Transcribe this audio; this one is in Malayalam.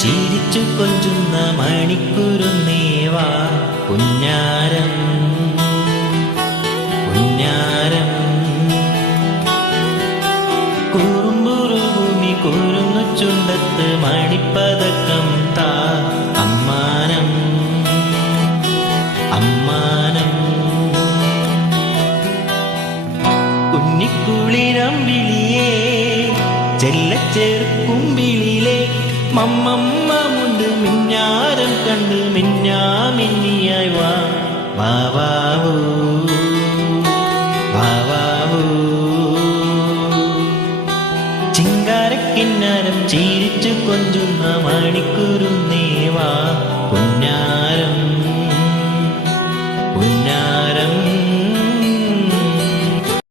ചിരിച്ചു കൊഞ്ചുന്ന മണിക്കുരുന്നേവാ പുന്നാരം പുന്നാരം കുറുമ്പുറുഭൂമി കുരുന്നു ചുണ്ടത്ത് മണിപ്പതക്കം താ അമ്മാനം അമ്മാനം കുഞ്ഞിക്കുളിരമ്പിളിയേ ചെല്ലച്ചേർക്കുമ്പിളിലെ മമ്മമ്മമുണ്ട് മിന്നാരം കണ്ട് മിന്നാമിന്നിയായി വാ വാവൂ വാവൂ ചിങ്കാരക്കിന്നാരം ചിരിച്ചു കൊഞ്ചുന്ന മണിക്കുരുന്ന്